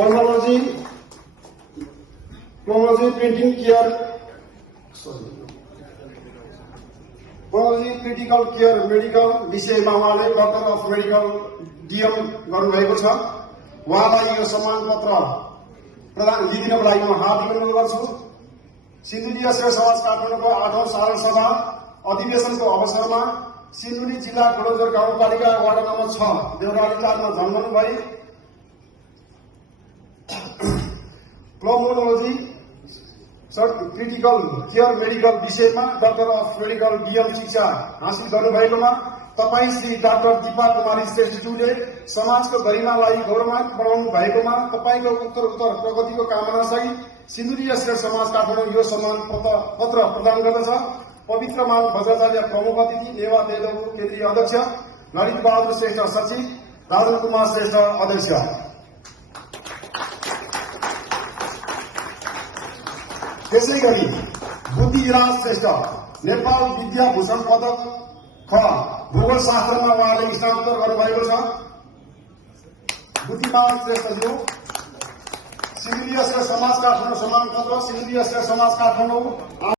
Technology printing care critical care medical विषयमा उहाँले doctor of medical DM गर्नुभएको छ। उहाँलाई यो सम्मान पत्र प्रदान दिनको लागि म हार्दिक अनुरोध गर्छु। सिन्धुली सेवा समाज काठमाडौँको 8औं साधारण सभा अधिवेशनको अवसरमा सिन्धुली जिल्ला घोडोजोर गाउँपालिका वार्ड नम्बर 6 देउराली 4 मा जन्मनु भई प्लमोलोजी क्रिटिकल केयर मेडिकल विषयमा डक्टर अफ मेडिकल डीएम शिक्षा हासिल गर्नुभएकोमा तपाईँ श्री डाक्टर दीपा कुमारी श्रेष्ठज्यूले समाजको गरिमालाई गौरवान्वित बनाउनु भएकोमा तपाईँको उत्तरोत्तर प्रगतिको कामना सहित सिन्धुली एसकेट समाज काठमाडौँ यो सम्मान पत्र प्रदान गर्दछ। पवित्र मान भद्राचार्य प्रमुख अतिथि नेवा तेलगु केन्द्रीय अध्यक्ष ललित बहादुर श्रेष्ठ सचिव राजन कुमार श्रेष्ठ अध्यक्ष। त्यसै गरी बुद्धिराज श्रेष्ठ नेपाल विद्याभूषण पदक ख भूगोल शास्त्रमा उहाँले स्नातक गर्नुभएको छ। बुद्धिमान श्रेष्ठज्यू सिन्धुली एसकेट समाज काठमाडौँ सम्मान पत्र सिन्धुली एसकेट समाज काठमाडौँ